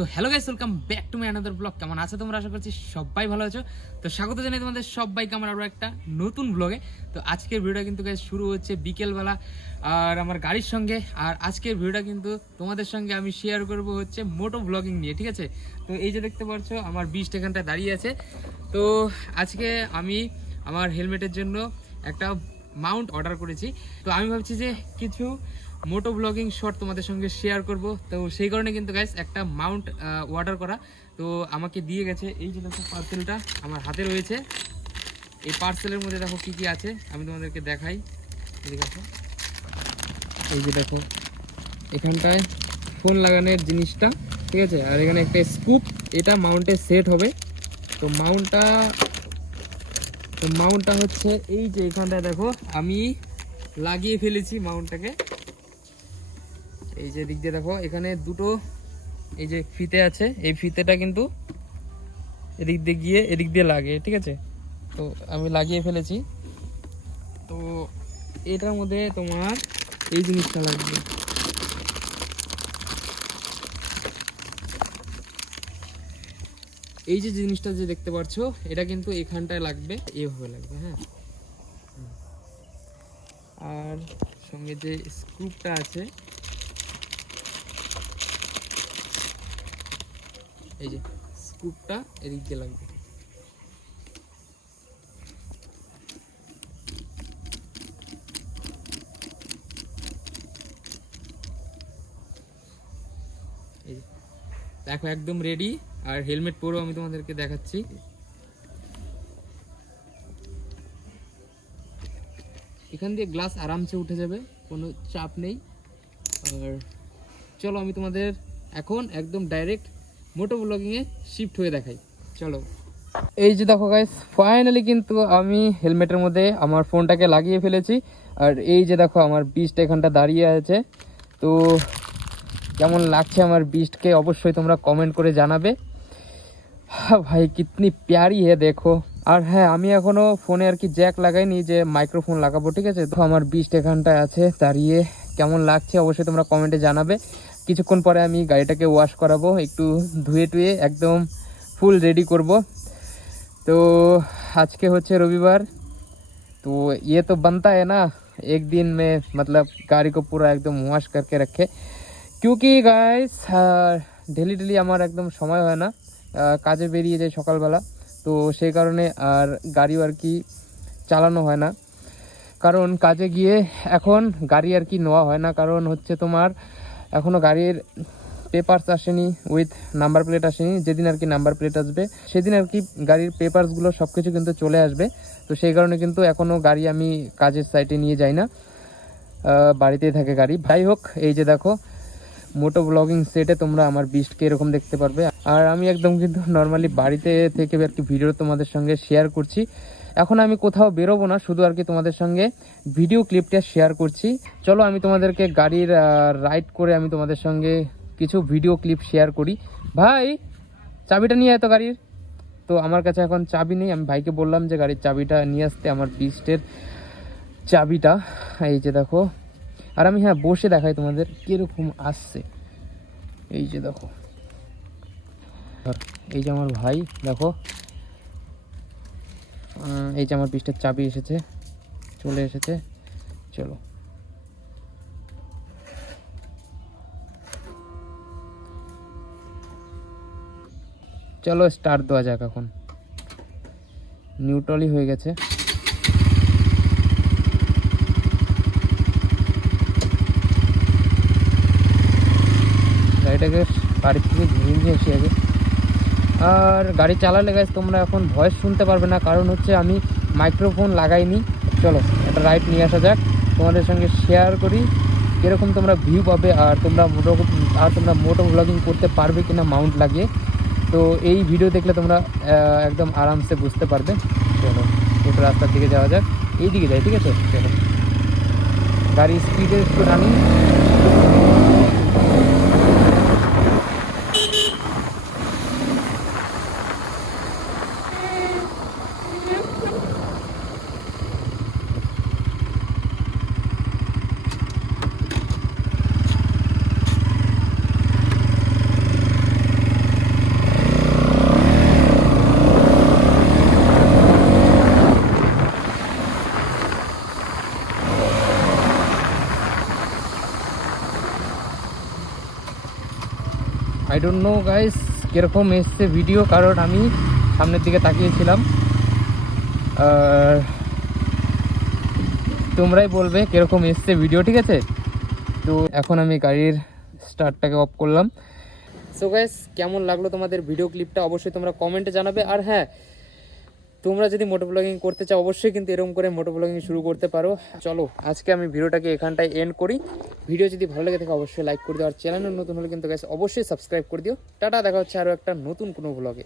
তো hello guys, welcome back to my another blog. কেমন আছো তোমরা? আশা করছি সবাই ভালো আছো। তো স্বাগত জানাই তোমাদের সবাইকে আমার আরও একটা নতুন ব্লগে। তো আজকের ভিডিওটা কিন্তু গাইস শুরু হচ্ছে বিকেলবেলা আর আমার গাড়ির সঙ্গে। আর আজকের ভিডিওটা কিন্তু তোমাদের সঙ্গে আমি শেয়ার করব হচ্ছে মোটো ব্লগিং নিয়ে, ঠিক আছে? তো এই যে দেখতে পাচ্ছ আমার বিস্ট এখানটা দাঁড়িয়ে আছে। তো আজকে আমি আমার হেলমেটের জন্য একটা মাউন্ট অর্ডার করেছি। তো আমি ভাবছি যে কিছু মোটো ব্লগিং শট তোমাদের সঙ্গে শেয়ার করব। তো সেই কারণে কিন্তু গাইস একটা মাউন্ট অর্ডার করা। তো আমাকে দিয়ে গেছে, এই যে দেখো পার্সেলটা আমার হাতে রয়েছে। এই পার্সেলের মধ্যে দেখো কি কি আছে আমি তোমাদেরকে দেখাই। দেখো, এই যে দেখো এখানটায় ফোন লাগানোর জিনিসটা, ঠিক আছে? আর এখানে একটা স্কুপ, এটা মাউন্টে সেট হবে। তো মাউন্টটা হচ্ছে এই যে এখানটায় দেখো আমি লাগিয়ে ফেলেছি মাউন্টটাকে। এই যে দিক দিয়ে দেখো এখানে দুটো এই যে ফিতে আছে, এই ফিতেটা কিন্তু এদিক দিয়ে গিয়ে এদিক দিয়ে লাগে, ঠিক আছে? তো আমি লাগিয়ে ফেলেছি। তো এটার মধ্যে তোমার এই জিনিসটা লাগবে, এই যে জিনিসটা যে দেখতে পাচ্ছ এটা কিন্তু এখানটায় লাগবে, এইভাবে লাগবে, হ্যাঁ। আর সঙ্গে যে স্ক্রুপটা আছে, এই যে স্ক্রুপটা এদিক দিয়ে লাগবে। এই যে দেখো একদম রেডি। আর হেলমেট পরেও আমি তোমাদেরকে দেখাচ্ছি। এখান দিয়ে গ্লাস আরামসে উঠে যাবে, কোনো চাপ নেই। আর চলো আমি তোমাদের এখন একদম ডাইরেক্ট মোটো ব্লগিংয়ে শিফট হয়ে দেখাই, চলো। এই যে দেখো গাইস, ফাইনালি কিন্তু আমি হেলমেটের মধ্যে আমার ফোনটাকে লাগিয়ে ফেলেছি। আর এই যে দেখো আমার বিস্ট এখানটা দাঁড়িয়ে আছে। তো কেমন লাগছে আমার বিস্টকে অবশ্যই তোমরা কমেন্ট করে জানাবে। ভাই কিতনি প্যারি হে দেখো। আর হ্যাঁ, আমি এখনো ফোনে আর কি জ্যাক লাগাইনি, যে মাইক্রোফোন লাগাবো, ঠিক আছে? তো আমার বিস্ট এখানটায় আছে দাঁড়িয়ে, কেমন লাগছে অবশ্যই তোমরা কমেন্টে জানাবে। কিছুক্ষণ পরে আমি গাড়িটাকে ওয়াশ করাবো, একটু ধুয়ে টুয়ে একদম ফুল রেডি করব। তো আজকে হচ্ছে रविवार, तो ये तो बनता है ना एक दिन में, मतलब गाड़ी को पूरा एकदम वॉश करके रखे, क्योंकि गाइस डेली डेली আমার একদম সময় হয় না, কাজে বেরিয়ে যাই সকালবেলা। তো সেই কারণে আর গাড়িও আর কি চালানো হয় না, কারণ কাজে গিয়ে এখন গাড়ি আর কি নেওয়া হয় না, কারণ হচ্ছে তোমার এখনও গাড়ির পেপারস আসেনি, উইথ নাম্বার প্লেট আসেনি। যেদিন আর কি নাম্বার প্লেট আসবে সেদিন আর কি গাড়ির পেপারসগুলো সব কিছু কিন্তু চলে আসবে। তো সেই কারণে কিন্তু এখনও গাড়ি আমি কাজের সাইটে নিয়ে যাই না, বাড়িতেই থাকে গাড়ি। যাই হোক, এই যে দেখো মোটো ব্লগিং সেটে তোমরা আমার বিস্টকে এরকম দেখতে পারবে। আর আমি একদম কিন্তু নর্মালি বাড়িতে থেকে আর কি ভিডিও তোমাদের সঙ্গে শেয়ার করছি। এখন আমি কোথাও বেরোবো না, শুধু আর কি তোমাদের সঙ্গে ভিডিও ক্লিপটা শেয়ার করছি। চলো আমি তোমাদেরকে গাড়ির রাইড করে আমি তোমাদের সঙ্গে কিছু ভিডিও ক্লিপ শেয়ার করি। ভাই চাবিটা নিয়ে আয় তো গাড়ির। তো আমার কাছে এখন চাবি নেই, আমি ভাইকে বললাম যে গাড়ির চাবিটা নিয়ে আসতে, আমার বিস্টের চাবিটা। এই যে দেখো, আর আমি হ্যাঁ বসে দেখাই তোমাদের কীরকম আসছে। এই যে দেখো, এই যে আমার ভাই দেখো, এই যে আমার বিস্টের চাবি এসেছে, চলে এসেছে। চলো চলো স্টার্ট দেওয়া যাক। এখন নিউট্রালই হয়ে গেছে। গাড়িটাকে বাড়ি থেকে ঘুরিয়ে নিয়ে এসে আগে। আর গাড়ি চালালে গাইস তোমরা এখন ভয়েস শুনতে পারবে না, কারণ হচ্ছে আমি মাইক্রোফোন লাগাইনি। চলো একটা রাইড নিয়ে আসা যাক, তোমাদের সঙ্গে শেয়ার করি কীরকম তোমরা ভিউ পাবে, আর তোমরা মোটো ব্লগিং করতে পারবে কিনা মাউন্ট লাগিয়ে। তো এই ভিডিও দেখলে তোমরা একদম আরামসে বুঝতে পারবে। চলো একটু রাস্তার দিকে যাওয়া যাক, এই দিকে যাই, ঠিক আছে? চলো গাড়ি স্পিডে একটু running. I don't know guys কীরকম এসছে ভিডিও, কারণ আমি সামনের দিকে তাকিয়েছিলাম। আর তোমরাই বলবে কীরকম এসছে ভিডিও, ঠিক আছে? তো এখন আমি গাড়ির স্টার্টটাকে অফ করলাম। সো গাইস, কেমন লাগলো তোমাদের ভিডিও ক্লিপটা অবশ্যই তোমরা কমেন্টে জানাবে। আর হ্যাঁ, তোমরা যদি মোটো ব্লগিং করতে চাও অবশ্যই কিন্তু এরকম করে মোটো ব্লগিং শুরু করতে পারো। চলো আজকে আমি ভিডিওটাকে এখানটায় এন্ড করি। ভিডিও যদি ভালো লাগে থাকে অবশ্যই লাইক করে দিও, আর চ্যানেলে নতুন হলে কিন্তু গাইস অবশ্যই সাবস্ক্রাইব করে দিও। টাটা, দেখা হচ্ছে আরও একটা নতুন কোনো ব্লগে।